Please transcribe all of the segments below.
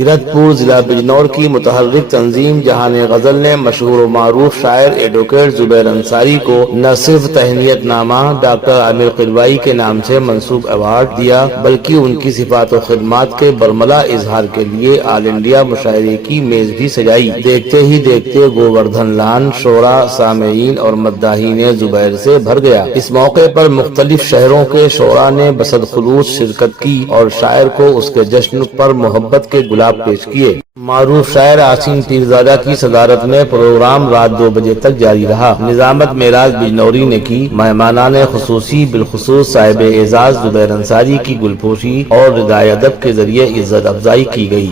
किरतपुर जिला बिजनौर की मुतहर्रिक तंजीम जहान गजल ने मशहूर मारूफ शायर एडवोकेट जुबैर अंसारी को न सिर्फ तहनीतनामा डॉक्टर आमिर किरवाई के नाम से मंसूब अवार्ड दिया, बल्कि उनकी सिफात और खिदमात के बरमला इजहार के लिए ऑल इंडिया मुशायरे की मेज भी सजाई। देखते ही देखते गोवर्धन लान शोरा, सामेईन और मद्दाहीन जुबैर से भर गया। इस मौके पर मुख्तलिफ शहरों के शोरा ने बसदखुलूस शिरकत की और शायर को उसके जश्न पर मोहब्बत के गुलाब पेश किए। मारूफ शायर आसिम पीरजादा की सदारत में प्रोग्राम रात 2 बजे तक जारी रहा। निजामत मेराज बिजनौरी ने की। मेहमानाने खुसूसी बिलखुसूस साहिब एजाज जुबैर अंसारी की गुलपोशी और रिदाए अदब के जरिए इज्जत अफजाई की गई।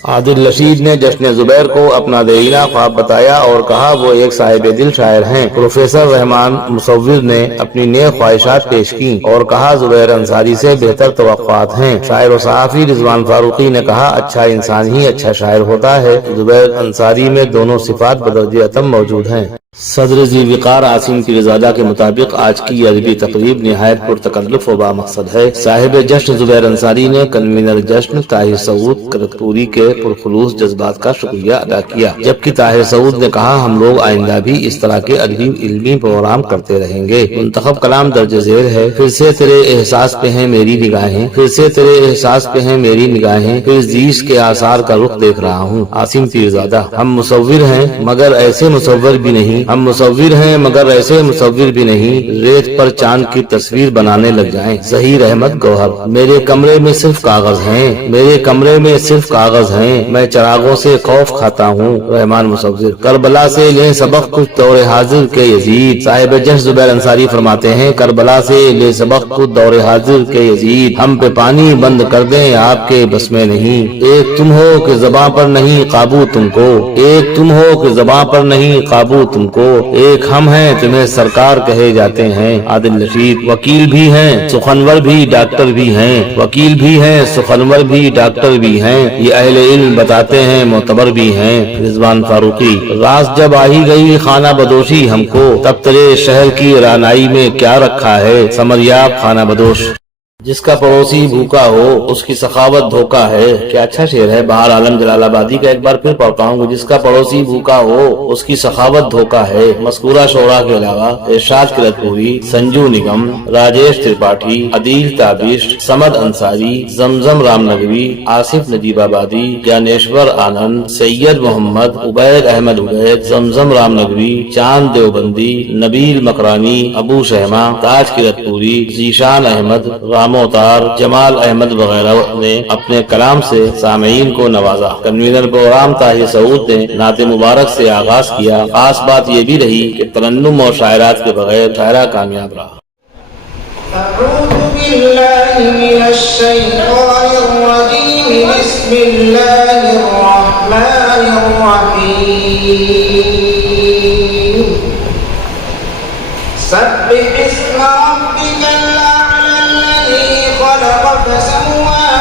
आदिल रशीद ने जश्न जुबैर को अपना देरीना ख्वाब बताया और कहा वो एक साहिब दिल शायर हैं। प्रोफेसर रहमान मुसव्विर ने अपनी नेक ख्वाहिशात पेश की और कहा जुबैर अंसारी से बेहतर तवक्कुआत हैं। शायर और सहाफ़ी रिजवान फारूकी ने कहा अच्छा इंसान ही अच्छा शायर होता है। जुबैर अंसारी में दोनों सिफात बदर्जे अतम मौजूद हैं। सदर ज़ीविकार आसिम पीरज़ादा के मुताबिक आज की अदबी तकरीब निहायत पुरतकल्लुफ़ व बामक़सद है। साहिब जश्न जुबैर अंसारी ने कन्वीनर जश्न ताहिर सऊद करतपुरी के पुरखुलूस जज्बात का शुक्रिया अदा किया, जबकि ताहिर सऊद ने कहा हम लोग आइंदा भी इस तरह के अदबी इल्मी प्रोग्राम करते रहेंगे। मुंतखब कलाम दर्ज झेल है। फिर से तेरे एहसास पे हैं मेरी निगाहें, फिर से तेरे एहसास पे हैं मेरी निगाहें, फिर जीस के आसार का रुख देख रहा हूँ। आसिम पीरज़ादा हम मुसव्विर हैं मगर ऐसे मुसव्विर भी नहीं, हम मुसव्विर हैं मगर ऐसे मुसव्विर भी नहीं, रेत पर चांद की तस्वीर बनाने लग जाएं। ज़हीर अहमद गौहर मेरे कमरे में सिर्फ कागज हैं, मेरे कमरे में सिर्फ कागज हैं, मैं चरागों से खौफ खाता हूँ। रहमान मुसव्विर करबला से ले सबक कुछ दौरे हाजिर के यजीद। साहिब जश्न जुबैर अंसारी फरमाते हैं करबला से ले सबक कुछ दौरे हाजिर के यजीद, हम पे पानी बंद कर दें आपके बस में नहीं। एक तुम हो कि ज़बां पर नहीं काबू तुमको, एक तुम हो कि ज़बां पर नहीं काबू तुमको, एक हम हैं तुम्हें सरकार कहे जाते हैं। आदिल रशीद वकील भी हैं सुखनवर भी डॉक्टर भी हैं, वकील भी हैं सुखनवर भी डॉक्टर भी हैं, ये अहले इल्म बताते हैं मोतबर भी हैं। रिजवान फारूकी रास जब आ ही गई खाना बदोशी हमको, तब तेरे शहर की रानाई में क्या रखा है समरियाब खाना बदोश। जिसका पड़ोसी भूखा हो उसकी सखावत धोखा है। क्या अच्छा शेर है। बहार आलम जलालाबादी का एक बार फिर पढ़ता हूँ। जिसका पड़ोसी भूखा हो उसकी सखावत धोखा है। मस्कूरा शोरा के अलावा इरशाद किरतपुरी, संजू निगम, राजेश त्रिपाठी, अदील ताबिश, समद अंसारी, जमजम रामनगरी, आसिफ नजीबाबादी, ज्ञानेश्वर आनंद, सैयद मोहम्मद, उबैद अहमद उबैद, जमजम रामनगरी, चांद देवबंदी, नबील मकरानी, अबू शहमा, ताज किरतपुरी, जीशान अहमद, मोतार, जमाल अहमद वगैरह ने अपने कलाम से सामीन को नवाजा। कन्वीनर प्रोग्राम ताहिर सऊद ने नाते मुबारक से आगाज किया। खास बात ये भी रही कि तरन्नुम और शायरात के बगैर शायरा कामयाब रहा।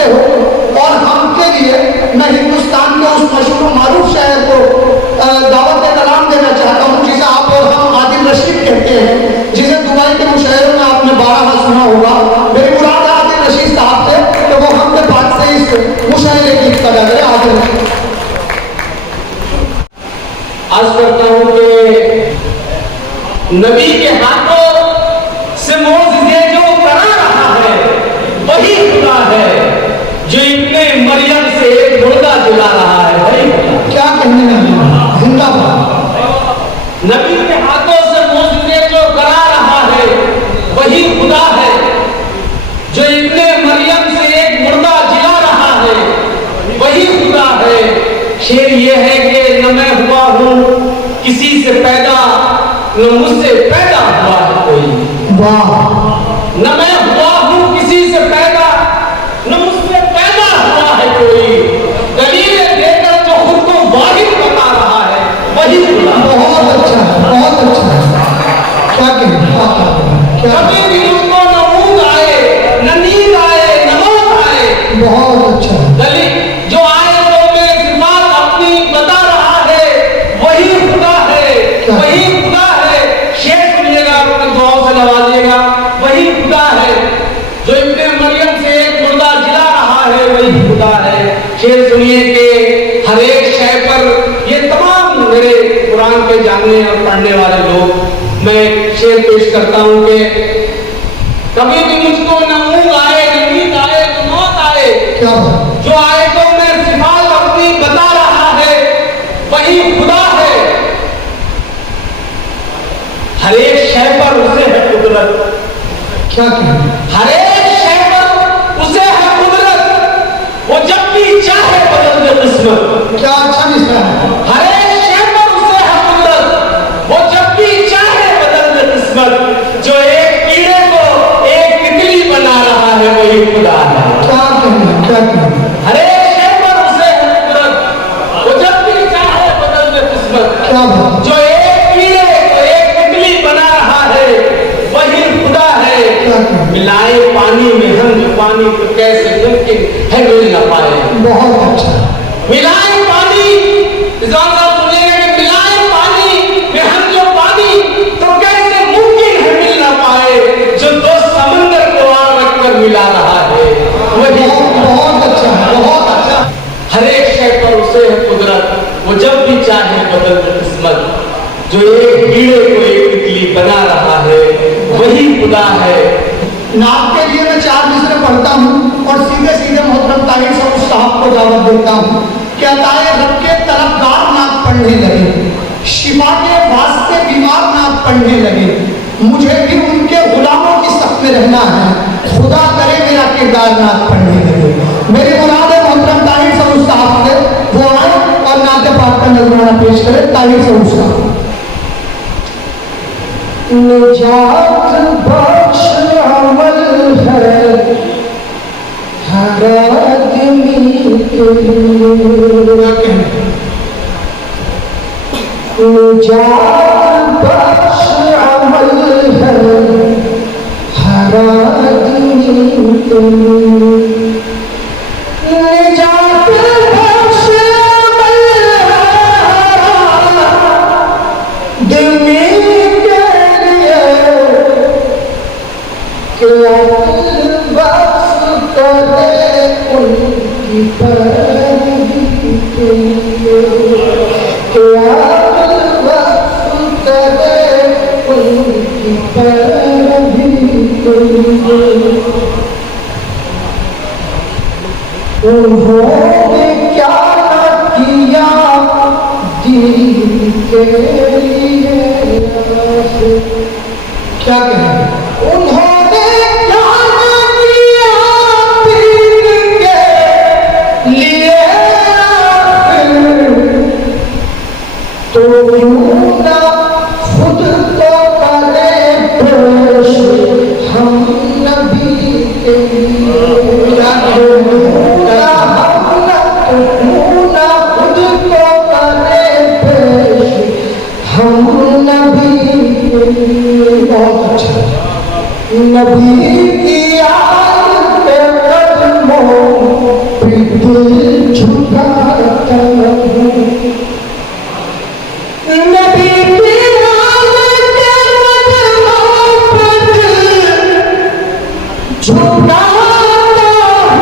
से हो। और हम के लिए मैं हिंदुस्तान के उस मशहूर मारूफ शायर को दावत कलाम देना चाहता हूँ, जिसे आप और हम आदिल रशीद कहते हैं, जिसे दुबई के मुशायरों में आपने 12 सुना होगा। मेरी मुराद आदिल रशीद साहब थे, तो वो हम के बाद से इस मुशायरे की इब्तिदा करें। आदिल आज करता हूँ कि नबी के हाथों से मोज़िज़े जो करा रहा है वही खुदा है, जो इब्ने मरियम से एक मुर्दा जिला रहा है वही खुदा। क्या कहने लगे, जिंदाबाद। नबी के हाथों से मोज़िज़े जो करा रहा है वही खुदा है, जो इब्ने मरियम से एक मुर्दा जिला रहा है वही खुदा है। शेर ये है कि न मैं हुआ हूँ किसी से पैदा, न मुझसे पैदा हुआ है कोई। वाह। न मैं हुआ हूँ किसी से पैदा, न मुझसे पैदा हुआ है कोई। दलीलें देकर जो खुद को वाहिद बता रहा है वही खुदा। बहुत अच्छा, बहुत अच्छा। क्या कहने, कभी भी उनको न ऊँग आए, न नींद आए, न मौत आए। बहुत अच्छा। दलील जो आए तो मेरे सिफात अपनी बता रहा है वही खुदा है, वही खुदा है। शेर सुनिएगा, अपने दुआओं से नवाजिएगा। वही खुदा है जो इब्ने मरियम से एक मुर्दा जिला रहा है वही खुदा है। शेर सुनिए कि हर एक शय पर, ये तमाम मेरे कुरान के जानने और पढ़ने वाले लोग, मैं शेर पेश करता हूँ कि कभी भी मुझको न ऊँग आए, न नींद आए, न मौत आए। क्या बात। जो आए तो मैं सिफात अपनी बता रहा है वही खुदा है। हर एक शय पर उसे है कुदरत। क्या कहने, हर एक शय पर उसे है कुदरत, वो जब भी चाहे बदल दे किस्मत। क्या अच्छा मिसरा है। हर एक शय पर उसे है कुदरत, वो जब भी चाहे बदल दे किस्मत। जो एक कीड़े को एक तितली बना रहा है वही खुदा है। क्या कहने, क्या कहने। हर एक शय पर उसे है कुदरत, वो जब भी चाहे बदल दे किस्मत। क्या बात। जो एक कीड़े को एक तितली बना रहा है वही खुदा है। क्या कहने। मिलाए पानी में हम जो पानी को कैसे मुमकिन है मिल न पाए। बहुत अच्छा। मिलाए पानी, निजाम साहब सुनिएगा कि मिलाए पानी में हम जो पानी तो कैसे मुमकिन है मिल न पाए। जो दो समंदर को आग रखकर मिला रहा है वही। बहुत अच्छा, बहुत अच्छा। हर एक शय पर उसे है कुदरत, वो जब भी चाहे बदल दे किस्मत। जो एक कीड़े को एक तितली बना रहा है वही खुदा है। नात के लिए मैं 4 मिसरे पढ़ता हूँ और सीधे सीधे मोहतरम ताहिर साहब को दावत देता हूँ कि अताए रब के तलबगार नात पढ़ने लगे, शिफा के वास्ते बीमार नात पढ़ने लगे। मुझे भी उनके गुलामों की सफ में रहना है, खुदा करे मेरा किरदार नात पढ़ने लगे। मेरी मुराद है मोहतरम ताहिर साहब से वो आए और नात पाक का नजराना पेश करें। ताहिर साहब। निजात बख्श अमल है हर आदमी के लिए। निजात बख्श अमल है हर आदमी के लिए। निजात बख्श अमल है आदमी उनकी पैरवी के लिए। करे उनकी पैरवी के लिए। उन्होंने क्या किया दीन के लिए। क्या कहें, उन्होंने क्या किया दीन के लिए। तो क्यों ना खुद को करे पेश हम नबी के लिए। क्या क्यों ना खुद को करे पेश हम नबी के लिए। बहुत अच्छा। नबी की याद के कदमों झुकाता हूँ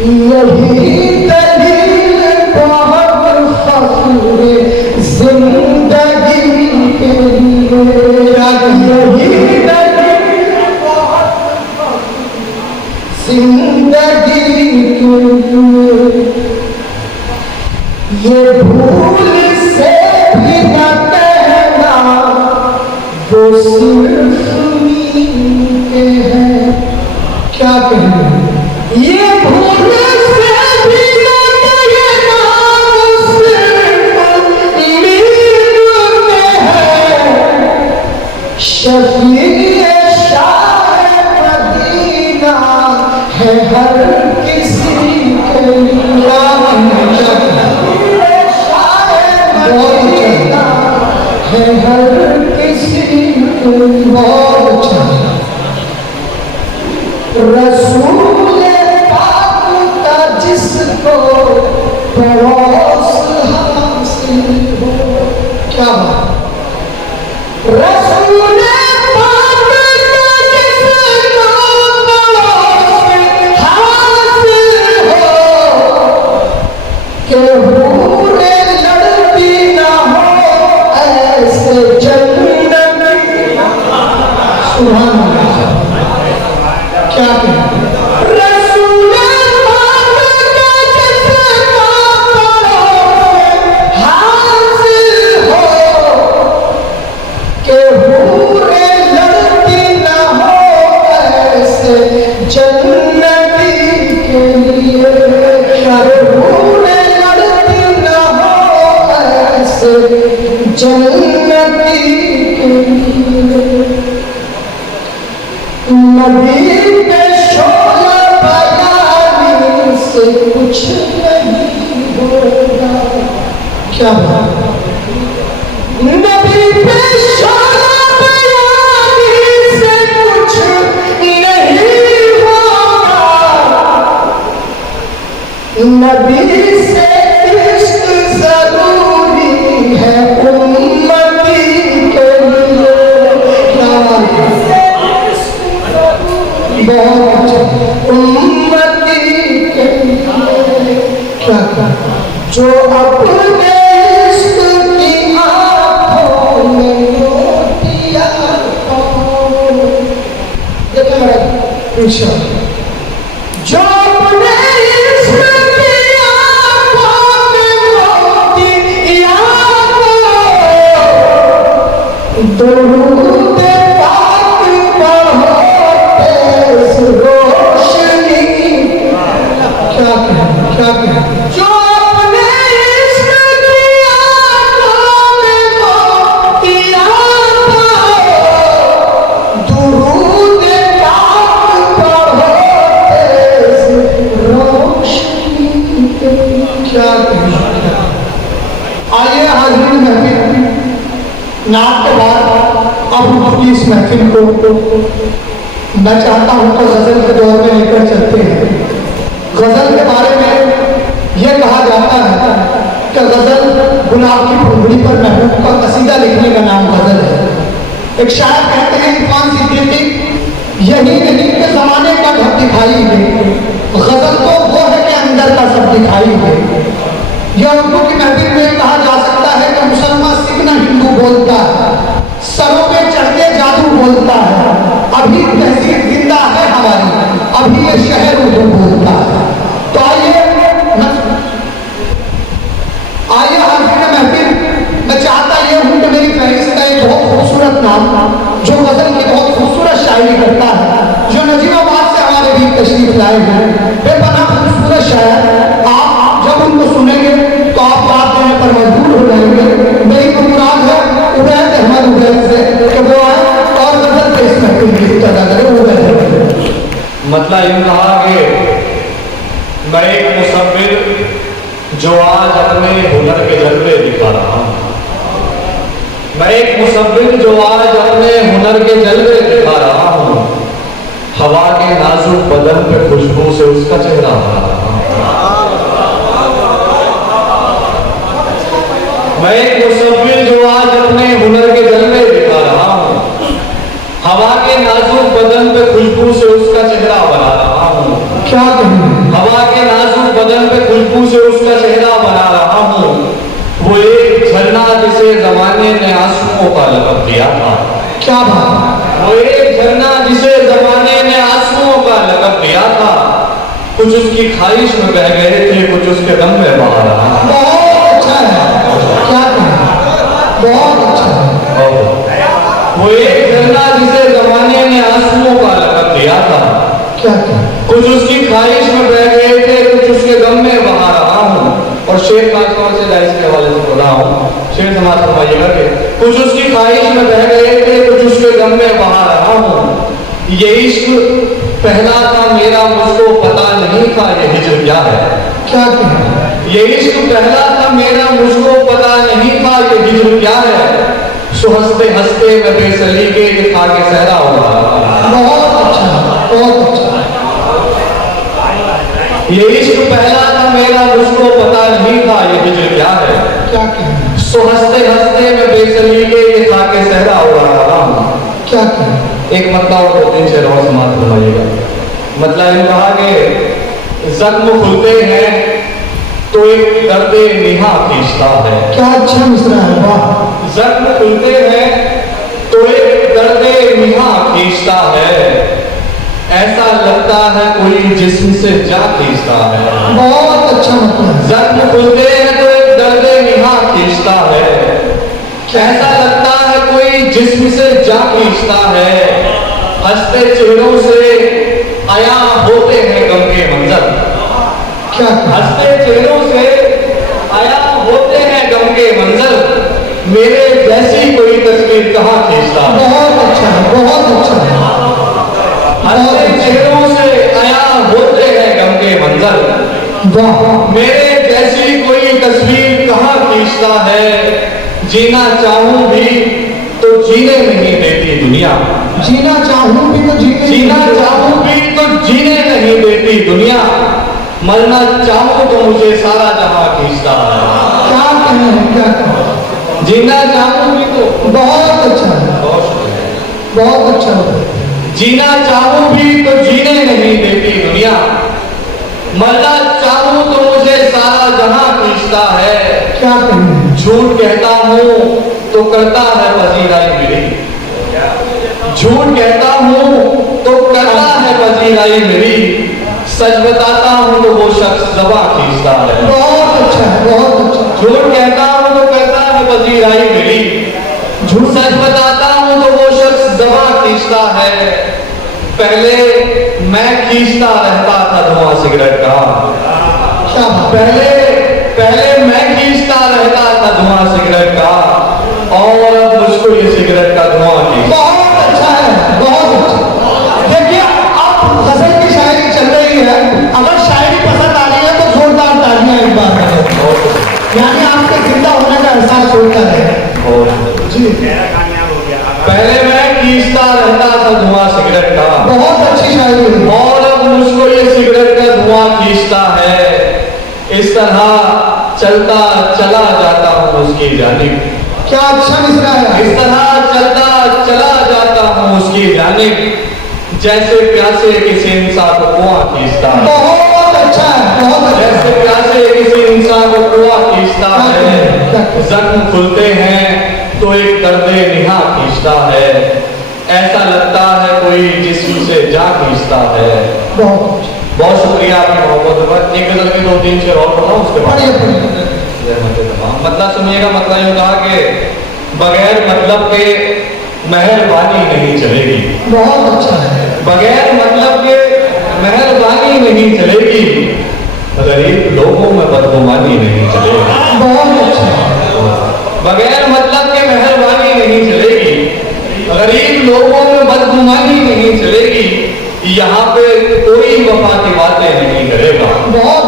यही दलील बहुत फख्र जिंदगी के लिए, यही दलील बहुत फख्र जिंदगी के लिए। ये भूल से भी न कहना वो सिर्फ के हैं, क्या कहना ये भूल से भी न कहना वो सिर्फ के हैं। शफीए शाह मदीना है हर किसी के लिए, है हर किसी को बहुत अच्छा। रसूल पाक का जिसको पड़ोस हासिल हो, क्या बात। रसूल पाक का जिसको पड़ोस हासिल हो के हूरे लड़ती ना हो ऐसे जन्नती। सुभान अल्लाह, क्या कहते रसूल पाक का जिसको पड़ोस हासिल हो के हूरे लड़ती ना हो ऐसे जन्नती के लिए, हूरे लड़ती ना हो ऐसे जन्नती के लिए। नबी पे शोला बयानी से कुछ नहीं होगा, क्या बात। नबी पे शोला बयानी से कुछ नहीं होगा, नबी से इश्क जरूरी है उम्मती के लिए, बहुत उम्मती के लिए। क्या जो अपने इश्क की आँखों में मोतियाँ जो अपने इश्क की आँखों में मोतियाँ दुरूद पाक पढ़ो तेज रोशनी, क्या कहें, क्या कहें। जो अपने इश्क की आँखों में मोतियाँ दुरूद पाक पढ़ो तेज रोशनी, क्या कहें। आइए हाज़रीन महफिल, नात के बाद अब अपनी इस महफिल को मैं चाहता हूँ तो गजल के दौर में लेकर चलते हैं। गजल के बारे में यह कहा जाता है कि गजल गुलाब की फुलझड़ी पर महबूब का कसीदा लिखने का नाम गजल है। एक शायर कहते हैं इरफान सिद्दीकी, यही नहीं कि जमाने का ढक दिखाई दे, गजल तो वो है कि अंदर का सब दिखाई दे। यह उर्दू की महफिल में कहा जा सकता है कि मुसलमान सिख न हिंदू बोलता है, सरों पे चढ़ते जादू बोलता है, अभी तहजीब जिंदा है हमारी, अभी ये शहर उर्दू बोलता है। तो आइए हाज़रीन महफिल, मैं चाहता ये हूँ कि मेरी फहरिस्त का एक बहुत खूबसूरत नाम जो गजल की बहुत खूबसूरत शायरी करता है, जो नजीबाबाद से हमारे बीच तशरीफ लाए हैं, बेपनाह खूबसूरत शायर। आप जब उनको सुनेंगे तो आप बात देने पर मजबूर हो जाएंगे। मेरी तो मुराद है उबैद अहमद उबैद से कि वो आए और गजल के इस महफिल की इब्तिदा करें। उबैद मतलब यूं कहा कि मैं एक मुसव्विर जो आज अपने हुनर के जलवे दिखा रहा हूँ, मैं एक मुसव्विर जो आज अपने हुनर के जलवे दिखा रहा हूँ, हवा के नाजुक बदन पे खुशबू से उसका चेहरा भरा रहा हूँ। मैं एक मुसव्विर जो आज अपने हुनर के जलवे दिखा रहा हूँ, हवा के नाजुक बदन पे खुशबू से उसका चेहरा बना रहा हूँ। क्या कहें, हवा के नाजुक बदन पे खुशबू से उसका चेहरा बना रहा हूँ। वो एक झरना जिसे जमाने ने आंसुओं का लक़ब दिया था। क्या बात, वो एक झरना जिसे जमाने ने आंसुओं का लक़ब दिया था। कुछ उसकी ख्वाहिश में बह गए थे, कुछ उसके दम में बहा रहा। बहुत अच्छा है, क्या कहें, बहुत अच्छा है, वो एक झरना जिसे जमाने ने आंसुओं का लक़ब दिया था। क्या कहें, कुछ उसकी ख्वाहिश में बह गए थे, कुछ उसके गम में बहा रहा हूँ। और शेर खासतौर से लाइस के हवाले से बोल रहा हूँ, शेर समाज फरमाइएगा कि कुछ उसकी ख्वाहिश में बह गए थे, कुछ उसके गम में बहा रहा हूँ। ये इश्क पहला था मेरा, मुझको पता नहीं था ये हिज्र क्या है। क्या कहें, ये इश्क पहला था मेरा, मुझको पता नहीं था ये हिज्र क्या है। सो हंसते हंसते मैं बेसलीके के खाके सहरा हो रहा। बहुत अच्छा, बहुत अच्छा, ये इश्क पहला था मेरा, मुझको पता नहीं था ये हिज्र क्या है। क्या कहें, सो हंसते हंसते मैं बेसलीके के खाके सहरा हो रहा हूँ। क्या कहें, एक मतलब और 2-3 शेर और समाप्त करवाइएगा। मतलब इन कहा कि जख्म खुलते हैं तो एक दर्दे निहा खींचता है। क्या अच्छा मिसरा है, वाह, जख्म खुलते हैं तो एक दर्दे निहा खींचता है। ऐसा लगता है कोई जिस्म से जा खींचता है। बहुत अच्छा मतलब है, जख्म खुलते हैं तो एक दर्दे निहा खींचता है। ऐसा लगता है कोई जिस्म से जा खींचता है। हंसते चेहरों से आया होते हैं गम के मंजर। क्या कहें, हंसते चेहरों से आया होते हैं गम के मंजर। मेरे जैसी कोई तस्वीर कहाँ खींचता है। बहुत अच्छा है, बहुत अच्छा है, हंसते चेहरों से आया होते हैं गम के मंजर। वाह, मेरे जैसी कोई तस्वीर कहाँ खींचता है। जीना चाहूं भी तो जीने नहीं देती दुनिया। जीना चाहूं भी तो जीना चाहूं भी तो जीने नहीं देती दुनिया। मरना चाहूं तो मुझे सारा जहां खींचता है। क्या कहें, क्या कहें, जीना चाहूं भी तो बहुत अच्छा है, बहुत अच्छा है, जीना चाहूं भी तो जीने नहीं देती दुनिया। मरना चाहूं तो मुझे सारा जहां खींचता है। क्या कहें, झूठ कहता हूं तो करता है पजीराई मेरी। झूठ कहता हूं तो करता है पजीराई मेरी। सच बताता हूं तो वो शख्स जबां खींचता है। बहुत अच्छा है, बहुत अच्छा, झूठ कहता हूं तो करता है पजीराई मेरी। झूठ सच बताता हूं तो वो शख्स जबां खींचता है। पहले मैं खींचता रहता था धुआं सिगरेट का। क्या बात, पहले मैं खींचता रहता था धुआं सिगरेट का। और अब मुझको ये सिगरेट का धुआं खींचता। बहुत अच्छा है, बहुत अच्छा। देखिए अब गजल की शायरी चल रही है, अगर शायरी पसंद आ रही है तो जोरदार तालियां एक बार करें, यानी आपके जिंदा होने का एहसास होता है जी। पहले मैं खींचता रहता था धुआं सिगरेट का। बहुत अच्छी शायरी है, और अब मुझको ये सिगरेट का धुआं खींचता है। इस तरह चलता चला जाता हूँ उसकी जानिब। क्या अच्छा मिसरा है, इस तरह चलता चला जाता हूँ उसकी जानिब। जैसे प्यासे किसी इंसान को कुआं खींचता है। बहुत अच्छा है, बहुत अच्छा जैसे है, प्यासे किसी इंसान को कुआं खींचता है। जख्म खुलते हैं तो एक दर्दे निहा खींचता है। ऐसा लगता है कोई जिस्म से जा खींचता है। बहुत अच्छा, बहुत शुक्रिया आपकी मोहब्बत पर। एक गजल के 2-3 शेर और पढ़ाऊं उसके बाद बढ़िया बढ़िया, मतलब सुनिएगा। मतलब यूं कहा कि बगैर मतलब के मेहरबानी नहीं चलेगी। बहुत अच्छा है, बगैर मतलब के मेहरबानी नहीं चलेगी। गरीब लोगों में बदगुमानी नहीं चलेगी। बहुत अच्छा है, बगैर मतलब के मेहरबानी नहीं चलेगी। गरीब लोगों में बदगुमानी नहीं चलेगी। यहाँ पे कोई वफा की बातें नहीं करेगा। बहुत,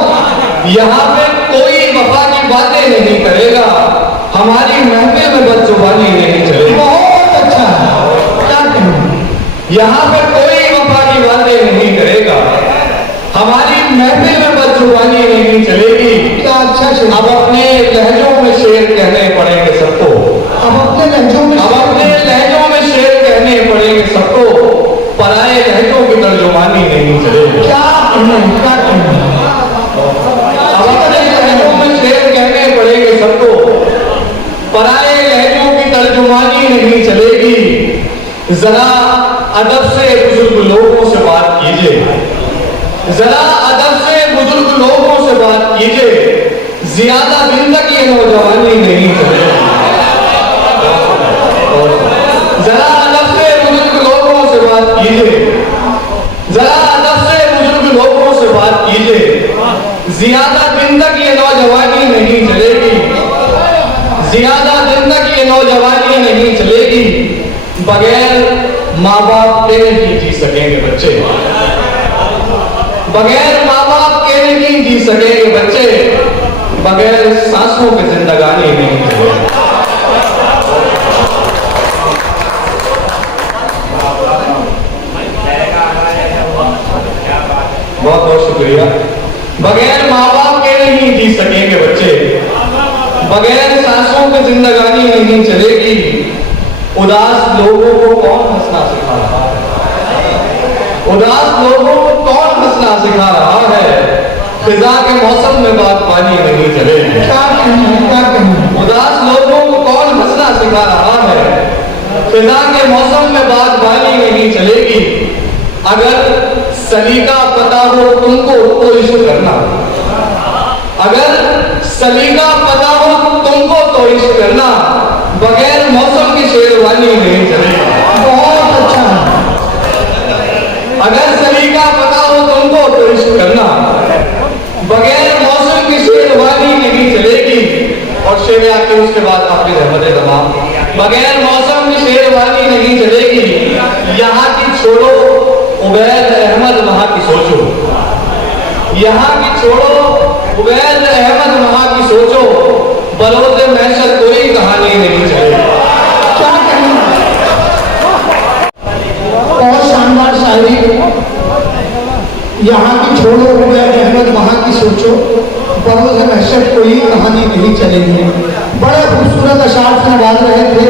यहाँ पे कोई वफा की बातें नहीं करेगा। हमारी महफिल में बदजुबानी नहीं चलेगी। बहुत अच्छा है, क्या कहें, यहाँ पे कोई वफा की बातें नहीं करेगा। हमारी महफिल में बदजुबानी नहीं चलेगी। क्या अच्छा शेर, अब अपने लहजों में शेर कहने पड़ेंगे सबको। अब अपने लहजों में अब अपने लहजों में शेर कहने पड़ेंगे सबको, पराए लहजों की तर्जुमानी नहीं चलेगी। क्या कहना अब अपने लहजों में शेर कहने पड़ेंगे सबको, पराए लहजों की तर्जुमानी नहीं चलेगी। जरा अदब से बुजुर्ग लोगों से बात कीजिए, जरा अदब से बुजुर्ग लोगों से बात कीजिए, ज्यादा दिन तक ये नौजवानी नहीं चलेगी। जरा अदब से बुजुर्ग लोगों से बात कीजिए, जरा अदब से बुजुर्ग लोगों से बात कीजिए, ज्यादा दिन तक ये नौजवानी नहीं चलेगी, ज्यादा दिन तक ये नौजवानी नहीं चलेगी। बगैर माँ बाप के नहीं जी सकेंगे बच्चे, बगैर माँ बाप के नहीं जी सकेंगे बच्चे, बगैर सांसों की जिंदगानी नहीं चलेगी। बहुत बहुत शुक्रिया। बगैर माँ बाप के नहीं जी सकेंगे बच्चे, बगैर सांसों की जिंदगानी नहीं चलेगी। उदास लोगों को कौन हंसना सिखा रहा है, उदास लोगों को कौन हंसना सिखा रहा है, फिजा के मौसम में बात पानी नहीं चलेगी। क्या कहना उदास लोगों को कौन हंसना सिखा रहा है, फिजा के मौसम में बात पानी नहीं चलेगी। अगर सलीका पता हो तुमको तो इश्क करना, अगर सलीका पता हो तुमको तो इश्क करना, बगैर मौसम की शेरवानी नहीं चलेगी। बहुत अच्छा। अगर सलीका पता हो तुमको तो इश्क करना, बगैर मौसम की शेरवानी नहीं चलेगी। और शेर आके उसके बाद आपकी रहमत तमाम, बगैर मौसम की शेरवानी नहीं चलेगी। यहाँ की छोड़ो उबैद अहमद वहां की सोचो, यहाँ की छोड़ो उबैद अहमद वहां की सोचो, बरोज़े महशर कोई कहानी नहीं चलेगी। क्या कहना, बहुत शानदार शायरी। यहाँ की छोड़ो उबैद अहमद वहाँ की सोचो, बरोज़ महशर कोई कहानी नहीं चलेगी। बड़े खूबसूरत अशार से नवाज रहे थे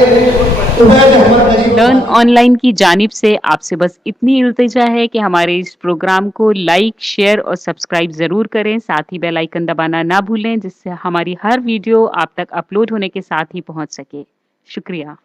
उबैद अहमद नजीब। लर्न ऑनलाइन की जानिब से आपसे बस इतनी इल्तिजा है कि हमारे इस प्रोग्राम को लाइक, शेयर और सब्सक्राइब जरूर करें। साथ ही बेल आइकन दबाना ना भूलें, जिससे हमारी हर वीडियो आप तक अपलोड होने के साथ ही पहुंच सके। शुक्रिया।